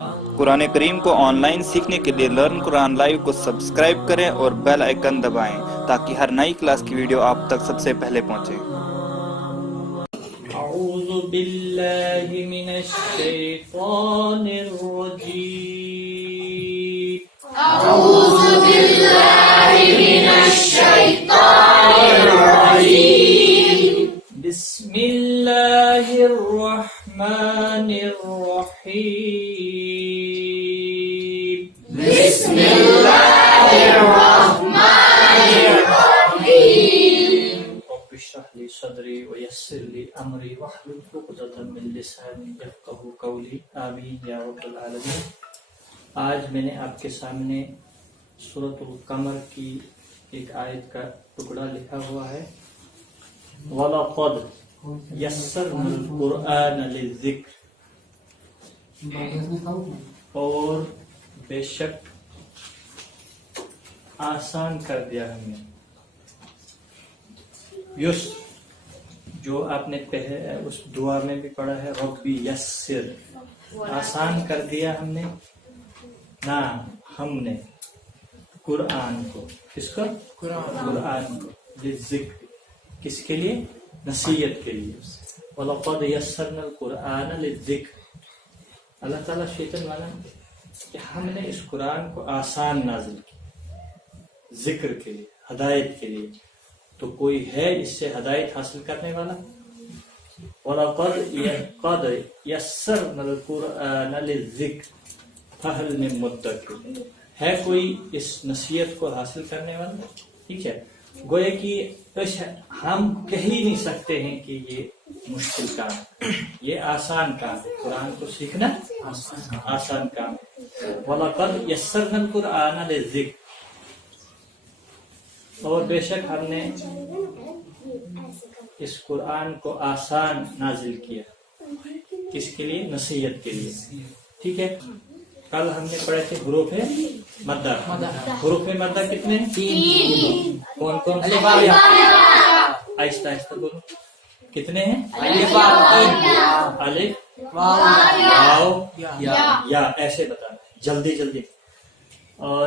قرآن کریم کو on line سیکھنے کے لیے لرن قرآن لائیو کو سبسکرائب کریں اور بیل آئیکن دبائیں تاکہ ہر نئی کلاس کی ویڈیو آپ تک سب سے پہلے پہنچے۔ اعوذ باللہ من الشیطان الرجیم أعوذ بالله من الشيطان الرجيم بسم اللہ الرحمن الرحیم بسم الله الرحمن الرحيم رب اشرح لي صدری ویسر لي امری واحلل عقدۃ من لسانی یفقهوا قولی آمین یا رب العالمین۔ آج میں نے آپ کے سامنے سورۃ القمر کی ایک آیت کا ٹکڑا لکھا ہوا ہے، وَلَقَدْ يَسَّرْنَا الْقُرْآنَ لِلذِّكْرِ، اور بے شک آسان کر دیا ہم نے، یس جو آپ نے اس دعا میں بھی پڑھا ہے، ربی یسر، آسان کر دیا ہم نے، نہ ہم نے قرآن کو، کس کو؟ قرآن کو، للذکر، کس کے لیے؟ نصیحت کے لیے۔ وَلَقَدْ يَسَّرْنَا الْقُرْآنَ لِلذِّكْرِ، اللہ تعالیٰ شیطان والا کہ ہم نے اس قرآن کو آسان نازل کیا ذکر کے لیے، ہدایت کے لیے، تو کوئی ہے اس سے ہدایت حاصل کرنے والا؟ وَلَقَدْ يَسَّرْنَا الْقُرْآنَ لِلذِّكْرِ فَهَلْ مِن مُدَّكِرٍ، ہے کوئی اس نصیحت کو حاصل کرنے والا؟ ٹھیک ہے، گویا کہ ہم کہہ ہی نہیں سکتے ہیں کہ یہ مشکل کام ہے، یہ آسان کام ہے، قرآن کو سیکھنا آسان کام ہے۔ وَلَقَدْ يَسَّرْنَا الْقُرْآنَ لِلذِّكْرِ، اور بے شک ہم نے اس قرآن کو آسان نازل کیا، کس کے لیے؟ نصیحت کے لیے۔ ٹھیک ہے، کل ہم نے پڑھے تھے حروف مدہ۔ حروف مدہ کتنے ہیں؟ 3۔ کون کون سے؟ آہستہ آہستہ بولو، کتنے ہیں؟ الف، واو، یا، ایسے بتانا جلدی جلدی۔ اور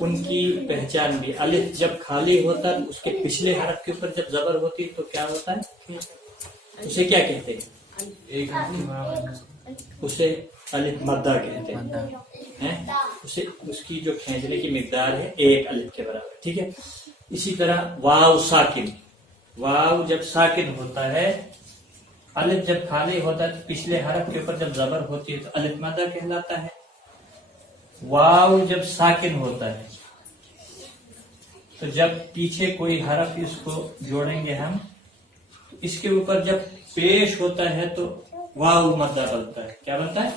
ان کی پہچان بھی، الف جب خالی ہوتا ہے اس کے پچھلے حرف کے اوپر جب زبر ہوتی تو کیا ہوتا ہے؟ اسے کیا کہتے ہیں؟ اسے الف مدہ کہتے ہیں، اس کی جو کھینچنے کی مقدار ہے 1 الف کے برابر۔ ٹھیک ہے، اسی طرح واو ساکن، واو جب ساکن ہوتا ہے، الف جب خالی ہوتا ہے تو پچھلے حرف کے اوپر جب زبر ہوتی ہے تو الف مدہ کہلاتا ہے۔ واو جب ساکن ہوتا ہے تو جب پیچھے کوئی حرف اس کو جوڑیں گے ہم، اس کے اوپر جب پیش ہوتا ہے تو واو مدہ بنتا ہے۔ کیا بنتا ہے؟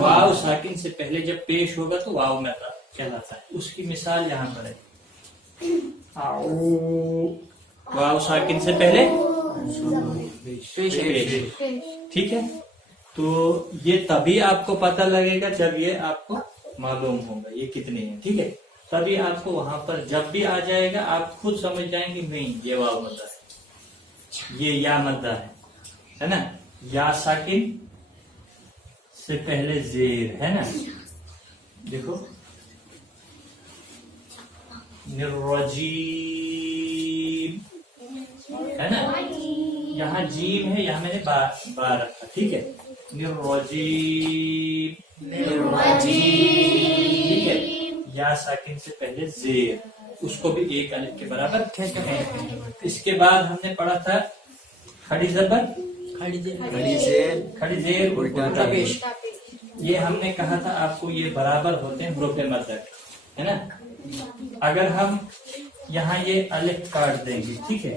واو ساکن سے پہلے جب پیش ہوگا تو واو مدہ کہلاتا ہے۔ اس کی مثال یہاں پر ہے، واو ساکن سے پہلے پیش۔ ٹھیک ہے، تو یہ تبھی آپ کو پتہ لگے گا جب یہ آپ کو معلوم ہوگا یہ کتنے ہیں۔ ٹھیک ہے، تبھی آپ کو وہاں پر جب بھی آ جائے گا آپ خود سمجھ جائیں گے نہیں یہ واو مدہ ہے، یہ یا مدہ ہے نا، یا ساکن سے پہلے زیر ہے نا۔ دیکھو نرجیم ہے نا، یہاں جیم ہے، یہاں میں نے با رکھا۔ ٹھیک ہے، نرجیم، ٹھیک ہے، یا ساکن سے پہلے زیر، اس کو بھی 1 الف کے برابر کھینچنا۔ اس کے بعد ہم نے پڑھا تھا کھڑی زبر، کھڑی زیر، الٹا پیش۔ یہ ہم نے کہا تھا آپ کو یہ برابر ہوتے ہیں حروف مدہ ہے نا۔ اگر ہم یہاں یہ الف کاٹ دیں گے، ٹھیک ہے،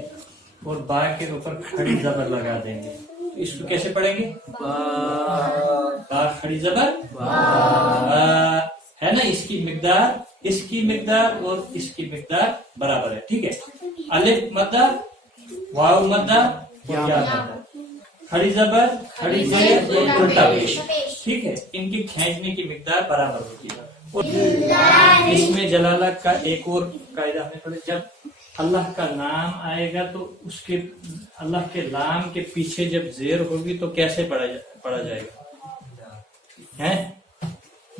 اور با کے اوپر کھڑی زبر لگا دیں گے تو اس کو کیسے پڑھیں گے؟ با کھڑی زبر ہے نا، اس کی مقدار اور اس کی مقدار برابر ہے۔ ٹھیک ہے، الف مدہ، واو مدہ، یا مدہ، کھڑی زبر، کھڑی زیر، الٹا پیش۔ ٹھیک ہے، ان کی کھینچنے کی مقدار برابر ہوتی ہے۔ اس میں جلالہ کا ایک اور قاعدہ ہمیں پڑھے، جب اللہ کا نام آئے گا تو اس کے اللہ کے لام کے پیچھے جب زیر ہوگی تو کیسے پڑھا جائے گا؟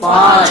5।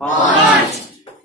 5।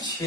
6।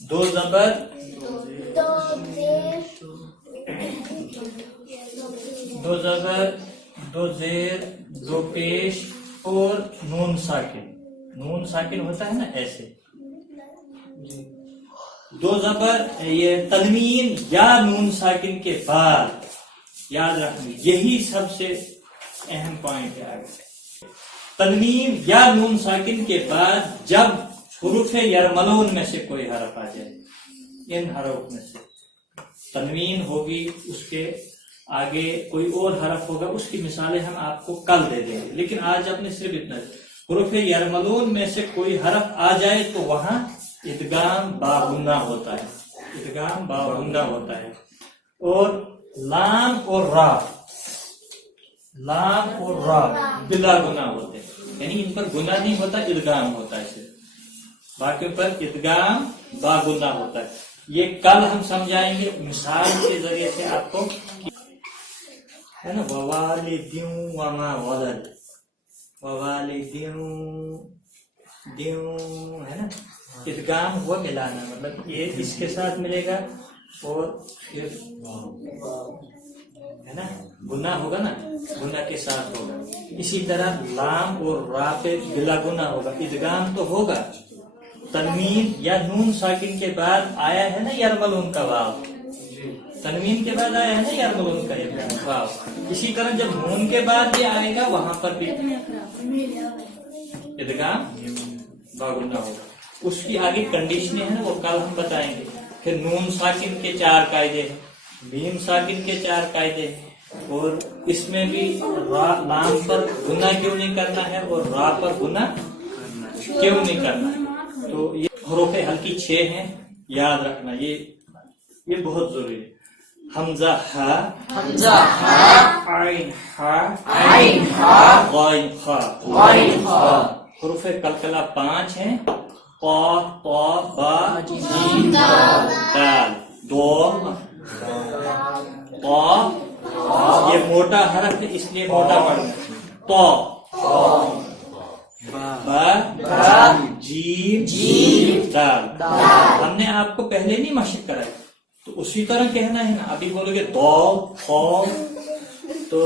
دو زبر دو زبر دو زیر دو پیش اور نون ساکن. نون ساکن ہوتا ہے نا ایسے. دو زبر یہ تنوین یا نون ساکن کے بعد یاد رکھنا یہی سب سے اہم پوائنٹ ہے. آگے تنوین یا نون ساکن کے بعد جب حروف یرملون میں سے کوئی حرف آ جائے, ان حروف میں سے تنوین ہوگی, اس کے آگے کوئی اور حرف ہوگا, اس کی مثالیں ہم آپ کو کل دے دیں گے, لیکن آج آپ نے صرف اتنا. حروف یرملون میں سے کوئی حرف آ جائے تو وہاں ادغام باغنہ ہوتا ہے. ادغام باغنہ ہوتا ہے. اور لام اور را بلا گناہ ہوتے ہیں, یعنی ان پر گناہ نہیں ہوتا, ادغام ہوتا ہے صرف. باقی پر ادغام باغنہ ہوتا ہے. یہ کل ہم سمجھائیں گے مثال کے ذریعے سے آپ کو, ہے نا. ووالدین وما ولد, ووالدین ہے نا. ادغام ہوا ملانا, مطلب یہ اس کے ساتھ ملے گا اور پھر ہے نا گناہ ہوگا نا, گناہ کے ساتھ ہوگا. اسی طرح لام اور را پہ بلا گناہ ہوگا. ادغام تو ہوگا. تنوین یا نون ساکن کے بعد آیا ہے نا یرملون کا واو, تنوین کے بعد آیا ہے نا یرملون کا واو. اسی طرح جب نون کے بعد یہ آئے گا وہاں پر بھی ادغام باغنہ ہوگا. اس کی آگے کنڈیشنیں ہیں وہ کل ہم بتائیں گے. پھر نون ساکن کے 4 قاعدے ہیں, میم ساکن کے 4 قاعدے ہیں, اور اس میں بھی لام پر گناہ کیوں نہیں کرنا ہے اور را پر گناہ کیوں نہیں کرنا ہے. تو یہ حروف ہلکی 6 ہیں, یاد رکھنا, یہ بہت ضروری ہے. حمزہ ہا, عین ہا, غین خا. حروف قلقلہ 5 ہیں, قاف طا با جیم دال. دو قاف, یہ موٹا حرف ہے اس لیے موٹا پڑھنا. طا با جیم دال. ہم نے آپ کو پہلے نہیں مشق کرائی تو اسی طرح کہنا ہے نا. ابھی بولو گے دو خو, تو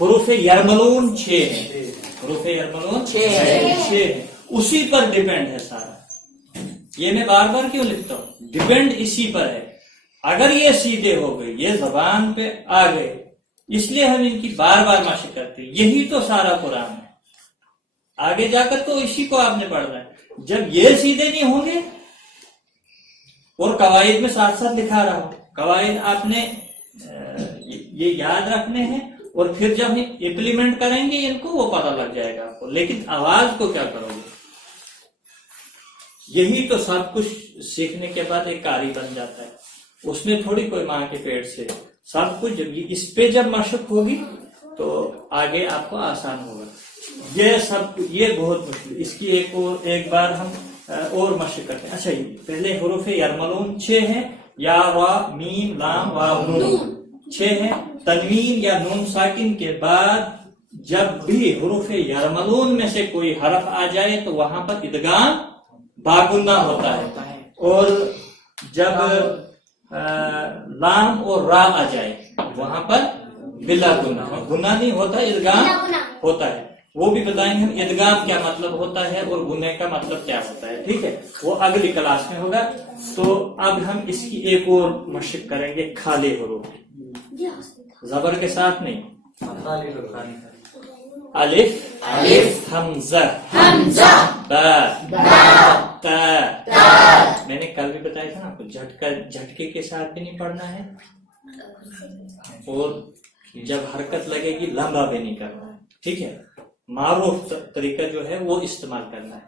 حروف یرملون 6 ہیں. حروف یرملون 6 ہیں, اسی پر ڈیپینڈ ہے سارا. یہ میں بار بار کیوں لکھتا ہوں, ڈیپینڈ اسی پر ہے. اگر یہ سیدھے ہو گئے, یہ زبان پہ آ گئے, اس لیے ہم ان کی بار بار مشق کرتے ہیں. یہی تو سارا قرآن ہے. آگے جا کر تو اسی کو آپ نے پڑھنا ہے. جب یہ سیدھے نہیں ہوں گے, اور قواعد میں ساتھ ساتھ لکھا رہا ہوں, قواعد آپ نے یہ یاد رکھنے ہیں, اور پھر جب ہم امپلیمنٹ کریں گے ان کو وہ پتہ لگ جائے گا آپ کو. لیکن آواز کو کیا کرو گے, یہی تو سب کچھ سیکھنے کے بعد ایک قاری بن جاتا ہے. اس میں تھوڑی کوئی ماں کے پیٹ سے سب کچھ, جب اس پہ جب مشق ہوگی تو آگے آپ کو آسان ہوگا. یہ سب یہ بہت مشکل. اس کی ایک بار ہم اور مشق کرتے ہیں. اچھا, پہلے حروف یرملون 6 ہیں, یا را میم لام واو نون 6 ہیں. تنوین یا نون ساکن کے بعد جب بھی حروف یرملون میں سے کوئی حرف آ جائے تو وہاں پر ادغام باغنہ ہوتا ہے. اور جب لام اور را آ جائے وہاں پر بلا گناہ, گناہ نہیں ہوتا, ادغام ہوتا ہے. وہ بھی بتائیں گے ادغام کیا مطلب ہوتا ہے اور گناہ کا مطلب کیا ہوتا ہے. ٹھیک ہے, وہ اگلی کلاس میں ہوگا. تو اب ہم اس کی ایک اور مشق کریں گے, کھالے حروف, زبر کے ساتھ نہیں. الف حمزہ با تا. میں نے کل بھی بتایا تھا نا آپ کو, جھٹکے کے ساتھ بھی نہیں پڑھنا ہے, اور جب حرکت لگے گی لمبا بھی نہیں کرنا ہے. ٹھیک ہے, معروف طریقہ جو ہے وہ استعمال کرنا ہے.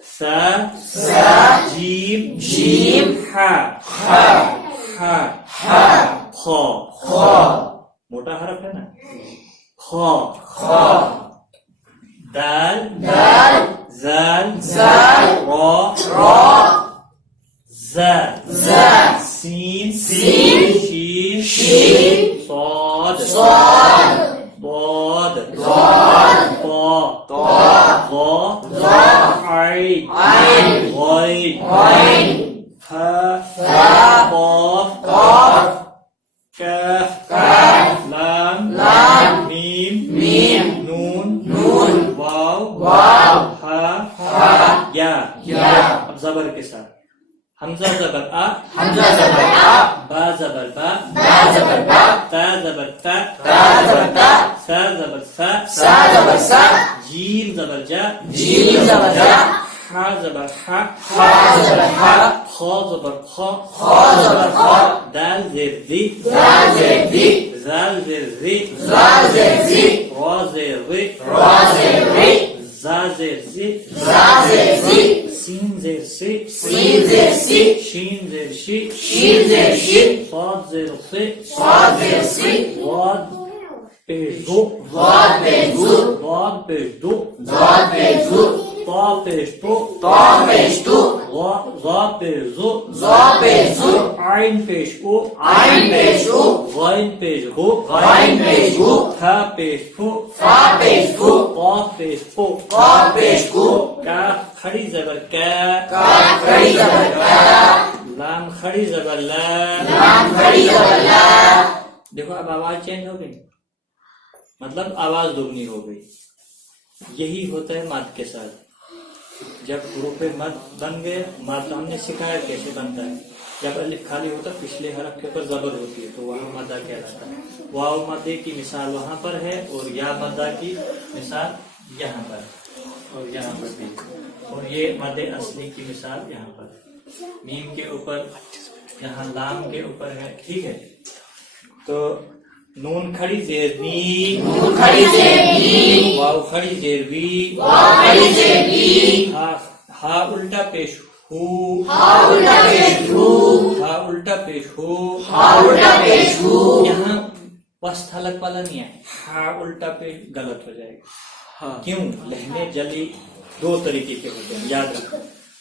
سا جیم ہا خا, موٹا حرف ہے نا, خا. دال زال را سین شین صاد ضاد طا عین غین فا قاف کاف لام میم نون واو ہا یا اب زبر کے ساتھ حمزہ زبر آ با زبر با تا زبر تا سا زبر سا جیم زبر جا ہا زبر ہا خا زبر خا دال زیر دی زال زیر زی را زیر ری زا زیر زی سین زیر سی شین زیر شی صاد زیر سی ضاد پیش دو ضاد پیش دو طا پیش تو ضا پیش زو عین پیش او غین پیش ہو تھا پیش پھو قاف پیش پو کاف کھڑی زبر کا لام کھڑی زبر لا دیکھو اب آواز چینج ہو گئی مطلب آواز دگنی ہو گئی یہی ہوتا ہے مد کے ساتھ جب حروف مد بن گئے مد ہم نے سکھایا کیسے بنتا ہے جب الف خالی ہوتا ہے پچھلے حرف کے اوپر زبر ہوتی ہے تو وہاں مدہ کہلاتا ہے واو مدے کی مثال وہاں پر ہے اور یا مدہ کی مثال یہاں پر اور یہاں پر بھی اور یہ مد اصلی کی مثال یہاں پر میم کے اوپر یہاں لام کے اوپر ہے ٹھیک ہے تو نون کھڑی زیر نی واو کھڑی زیر وی ہا الٹا پیش ہو ہا الٹا پیش ہو یہاں وسط حلق والا نہیں ہے ہا الٹا پیش غلط ہو جائے گا کیوں لہنے جلی دو طریقے کے ہوتے ہیں یاد رکھو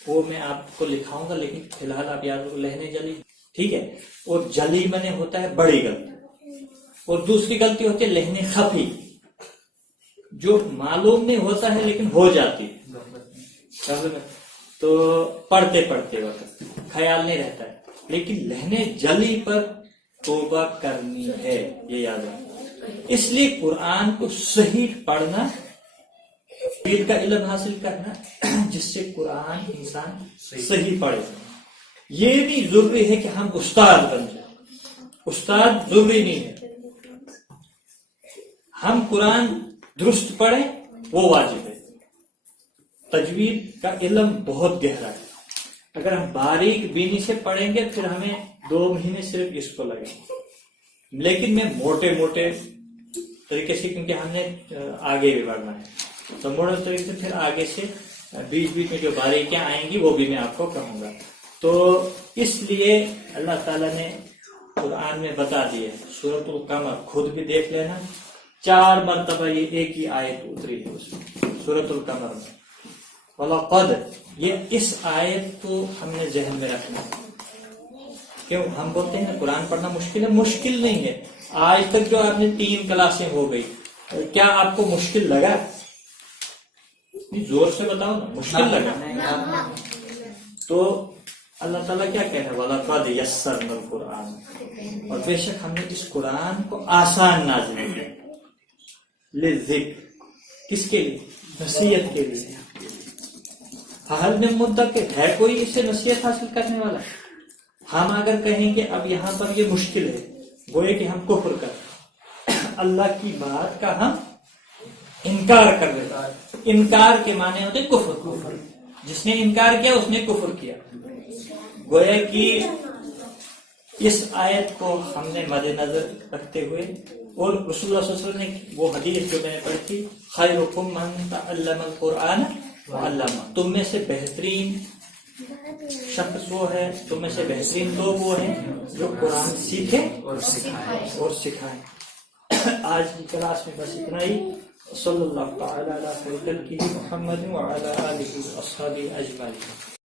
وہ میں آپ کو لکھاؤں گا لیکن فی الحال آپ یاد رکھو لہنے جلی ٹھیک ہے اور جلی میں ہوتا ہے بڑی غلطی اور دوسری غلطی ہوتی ہے لہنے خفی جو معلوم نہیں ہوتا ہے لیکن ہو جاتی تو پڑھتے وقت خیال نہیں رہتا ہے لیکن لہنے جلی پر توبہ کرنی ہے یہ یاد رکھنا اس لیے قرآن کو صحیح پڑھنا پیر کا علم حاصل کرنا جس سے قرآن انسان صحیح پڑھے یہ نہیں ضروری ہے کہ ہم استاد بن جائیں استاد ضروری نہیں ہے ہم قرآن درست پڑھیں وہ واجب ہے تجوید کا علم بہت گہرا ہے اگر ہم باریک بینی سے پڑھیں گے پھر ہمیں 2 مہینے صرف اس کو لگیں لیکن میں موٹے طریقے سے کیونکہ ہم نے آگے بھی بڑھنا ہے تو موٹے طریقے سے پھر آگے سے بیچ میں جو باریکیاں آئیں گی وہ بھی میں آپ کو کہوں گا تو اس لیے اللہ تعالیٰ نے قرآن میں بتا دیا سورۃ القمر خود بھی دیکھ لینا 4 مرتبہ یہ ایک ہی آیت اتری ہے اس میں سورۃ القمر میں وَلَقَدْ یہ اس آیت کو ہم نے ذہن میں رکھنا کیوں ہم بولتے ہیں قرآن پڑھنا مشکل ہے مشکل نہیں ہے آج تک جو آپ نے 3 کلاسیں ہو گئی کیا آپ کو مشکل لگا زور سے بتاؤ نا مشکل لگا تو اللہ تعالیٰ کیا کہہ رہے ہیں وَلَقَدْ يَسَّرْنَا الْقُرْآنَ اور بے شک ہم نے اس قرآن کو آسان نازل کیا لِلذِّکْر کس کے لیے نصیحت کے لیے حل میں مدکر ہے کوئی اس سے نصیحت حاصل کرنے والا ہم اگر کہیں کہ اب یہاں پر یہ مشکل ہے گوئے کہ ہم کفر کر اللہ کی بات کا ہم انکار کر رہے انکار کے معنی ہوتے کفر جس نے انکار کیا اس نے کفر کیا گویا کہ اس آیت کو ہم نے مد نظر رکھتے ہوئے اور رسول اللہ صلی اللہ علیہ وسلم نے وہ حدیث جو میں نے پڑھی تھی خیرکم من تعلم القرآن وعلمہ تم میں سے بہترین شخص وہ ہے تم میں سے بہترین لوگ وہ ہیں جو قرآن سیکھیں اور سکھائیں آج کی کلاس میں بس اتنا ہی صلی اللہ تعالی علی خیر خلقہ محمد وعلی آلہ واصحابہ اجمعین